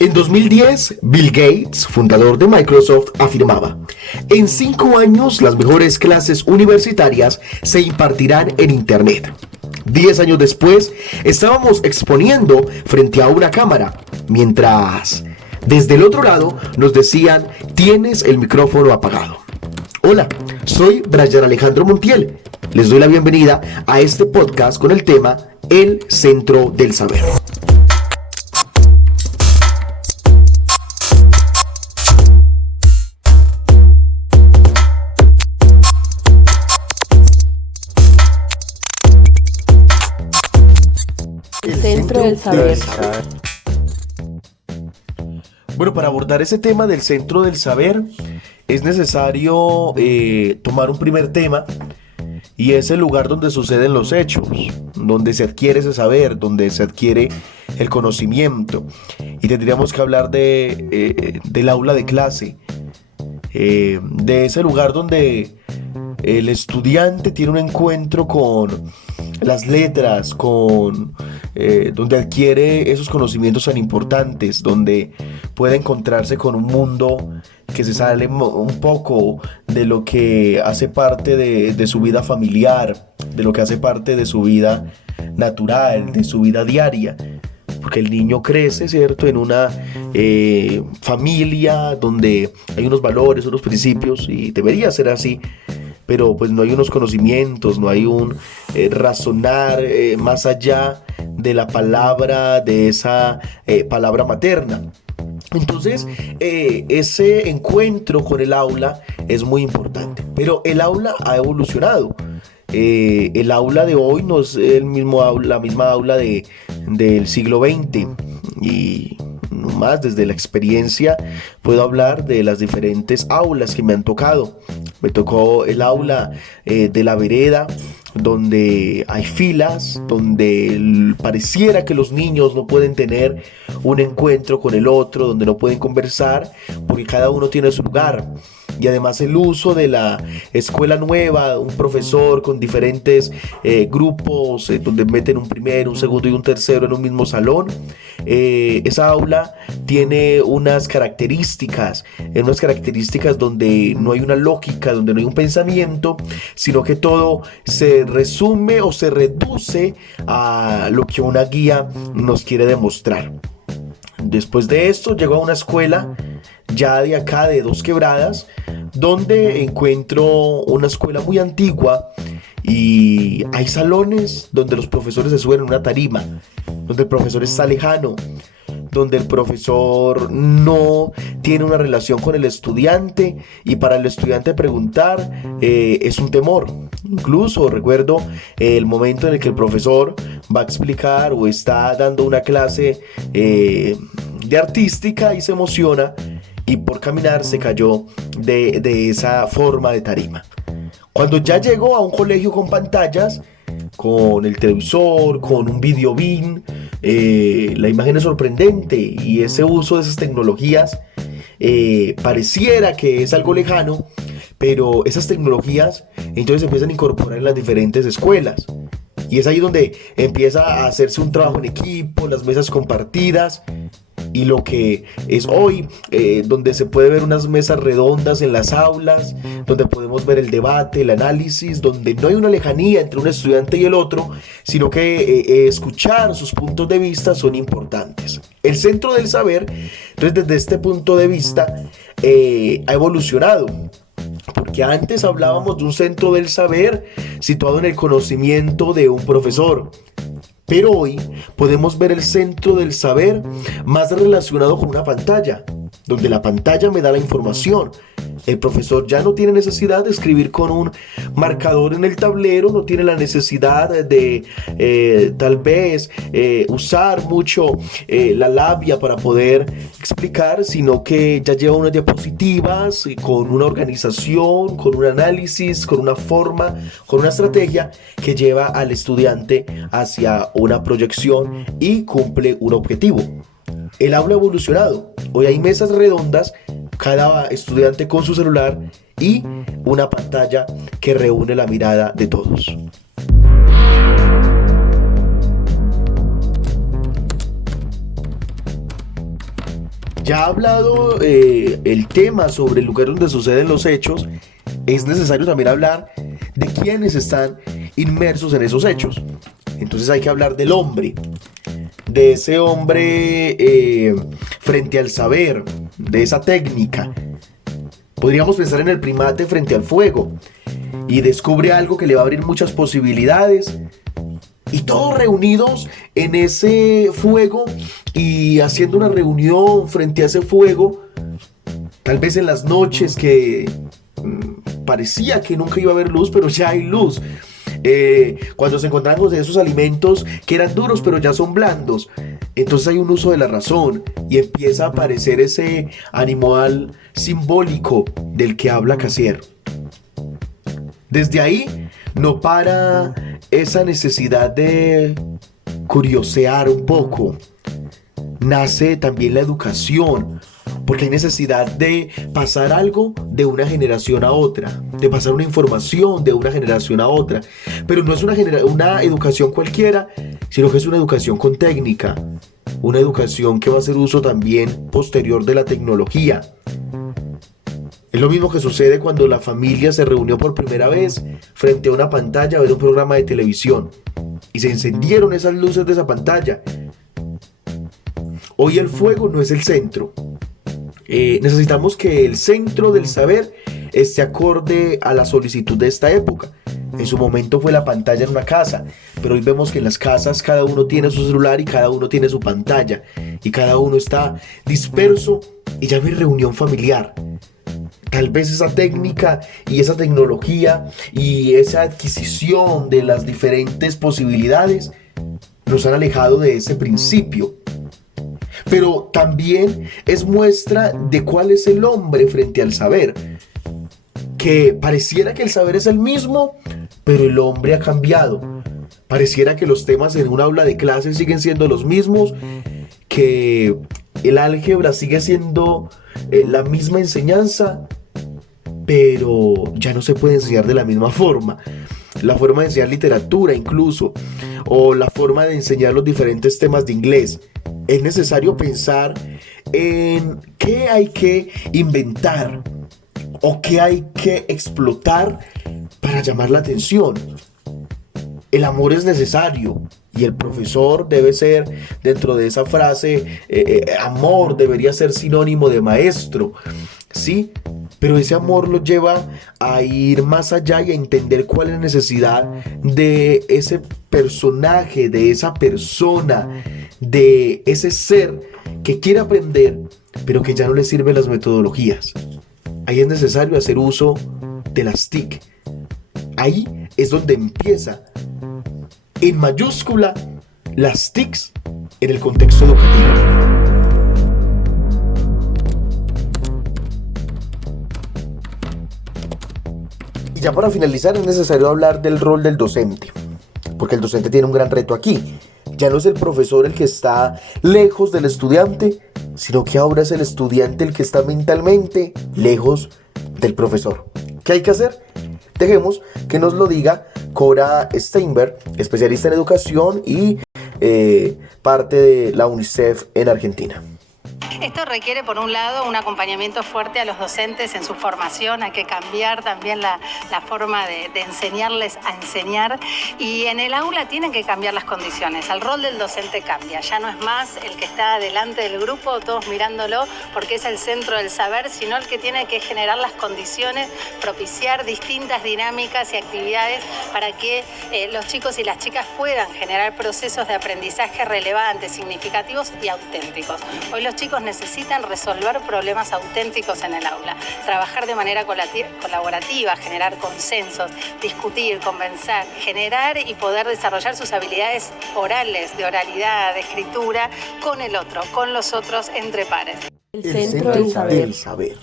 En 2010, Bill Gates, fundador de Microsoft, afirmaba: en 5 años las mejores clases universitarias se impartirán en Internet. 10 años después, estábamos exponiendo frente a una cámara, mientras desde el otro lado nos decían: tienes el micrófono apagado. Hola, soy Brian Alejandro Montiel. Les doy la bienvenida a este podcast con el tema El Centro del Saber. El Centro del Saber. Bueno, para abordar ese tema del Centro del Saber es necesario tomar un primer tema, y es el lugar donde suceden los hechos, donde se adquiere ese saber, donde se adquiere el conocimiento. Y tendríamos que hablar del aula de clase, de ese lugar donde el estudiante tiene un encuentro con las letras, donde adquiere esos conocimientos tan importantes, donde puede encontrarse con un mundo que se sale un poco de lo que hace parte de su vida familiar, de lo que hace parte de su vida natural, de su vida diaria. Porque el niño crece, ¿cierto?, en una familia donde hay unos valores, unos principios, y debería ser así, pero pues no hay unos conocimientos, no hay un razonar más allá de la palabra, de esa palabra materna. Entonces, ese encuentro con el aula es muy importante, pero el aula ha evolucionado. El aula de hoy no es la misma aula del siglo XX, y más desde la experiencia puedo hablar de las diferentes aulas que me han tocado. Me tocó el aula de la vereda, donde hay filas, donde pareciera que los niños no pueden tener un encuentro con el otro, donde no pueden conversar porque cada uno tiene su lugar. Y además el uso de la escuela nueva, un profesor con diferentes grupos, donde meten un primero, un segundo y un tercero en un mismo salón. Esa aula tiene unas características donde no hay una lógica, donde no hay un pensamiento, sino que todo se resume o se reduce a lo que una guía nos quiere demostrar. Después de esto llego a una escuela ya de acá, de Dos Quebradas, donde encuentro una escuela muy antigua, y hay salones donde los profesores se suben en una tarima, donde el profesor está lejano, donde el profesor no tiene una relación con el estudiante, y para el estudiante preguntar es un temor. Incluso recuerdo el momento en el que el profesor va a explicar o está dando una clase de artística y se emociona, y por caminar se cayó de esa forma de tarima. Cuando ya llegó a un colegio con pantallas, con el televisor, con un video beam, la imagen es sorprendente, y ese uso de esas tecnologías pareciera que es algo lejano, pero esas tecnologías entonces se empiezan a incorporar en las diferentes escuelas. Y es ahí donde empieza a hacerse un trabajo en equipo, las mesas compartidas, y lo que es hoy, donde se puede ver unas mesas redondas en las aulas, donde podemos ver el debate, el análisis, donde no hay una lejanía entre un estudiante y el otro, sino que escuchar sus puntos de vista son importantes. El Centro del Saber, entonces, desde este punto de vista, ha evolucionado. Porque antes hablábamos de un centro del saber situado en el conocimiento de un profesor, pero hoy podemos ver el centro del saber más relacionado con una pantalla, donde la pantalla me da la información. El profesor ya no tiene necesidad de escribir con un marcador en el tablero, no tiene la necesidad de tal vez usar mucho la labia para poder explicar, sino que ya lleva unas diapositivas con una organización, con un análisis, con una forma, con una estrategia que lleva al estudiante hacia una proyección y cumple un objetivo. El aula ha evolucionado. Hoy hay mesas redondas, cada estudiante con su celular y una pantalla que reúne la mirada de todos. ya hablado el tema sobre el lugar donde suceden los hechos, es necesario también hablar de quienes están inmersos en esos hechos. Entonces hay que hablar del hombre, de ese hombre frente al saber, de esa técnica. Podríamos pensar en el primate frente al fuego y descubre algo que le va a abrir muchas posibilidades. Y todos reunidos en ese fuego y haciendo una reunión frente a ese fuego, tal vez en las noches que parecía que nunca iba a haber luz, pero ya hay luz. Cuando se encontraban con esos alimentos que eran duros pero ya son blandos, entonces hay un uso de la razón y empieza a aparecer ese animal simbólico del que habla Cassirer. Desde ahí no para esa necesidad de curiosear un poco. Nace también la educación, porque hay necesidad de pasar algo de una generación a otra, de pasar una información de una generación a otra. Pero no es una educación cualquiera, sino que es una educación con técnica, una educación que va a hacer uso también posterior de la tecnología. Es lo mismo que sucede cuando la familia se reunió por primera vez frente a una pantalla a ver un programa de televisión y se encendieron esas luces de esa pantalla. Hoy el fuego no es el centro. Necesitamos que el centro del saber esté acorde a la solicitud de esta época. En su momento fue la pantalla en una casa, pero hoy vemos que en las casas cada uno tiene su celular y cada uno tiene su pantalla y cada uno está disperso y ya no hay reunión familiar. Tal vez esa técnica y esa tecnología y esa adquisición de las diferentes posibilidades nos han alejado de ese principio. Pero también es muestra de cuál es el hombre frente al saber. Que pareciera que el saber es el mismo, pero el hombre ha cambiado. Pareciera que los temas en un aula de clase siguen siendo los mismos, que el álgebra sigue siendo la misma enseñanza, pero ya no se puede enseñar de la misma forma. La forma de enseñar literatura incluso, o la forma de enseñar los diferentes temas de inglés. Es necesario pensar en qué hay que inventar o qué hay que explotar para llamar la atención. El amor es necesario y el profesor debe ser, dentro de esa frase, amor debería ser sinónimo de maestro, ¿sí? Pero ese amor lo lleva a ir más allá y a entender cuál es la necesidad de ese personaje, de esa persona, de ese ser que quiere aprender, pero que ya no le sirven las metodologías. Ahí es necesario hacer uso de las TIC. Ahí es donde empieza, en mayúscula, las TICs en el contexto educativo. Y ya para finalizar es necesario hablar del rol del docente, porque el docente tiene un gran reto aquí. Ya no es el profesor el que está lejos del estudiante, sino que ahora es el estudiante el que está mentalmente lejos del profesor. ¿Qué hay que hacer? Dejemos que nos lo diga Cora Steinberg, especialista en educación y parte de la UNICEF en Argentina. Esto requiere, por un lado, un acompañamiento fuerte a los docentes en su formación. Hay que cambiar también la forma de enseñarles a enseñar. Y en el aula tienen que cambiar las condiciones. El rol del docente cambia. Ya no es más el que está delante del grupo, todos mirándolo, porque es el centro del saber, sino el que tiene que generar las condiciones, propiciar distintas dinámicas y actividades para que los chicos y las chicas puedan generar procesos de aprendizaje relevantes, significativos y auténticos. Hoy los chicos necesitan resolver problemas auténticos en el aula, trabajar de manera colaborativa, generar consensos, discutir, convencer, generar y poder desarrollar sus habilidades orales, de oralidad, de escritura, con el otro, con los otros, entre pares. El centro del saber.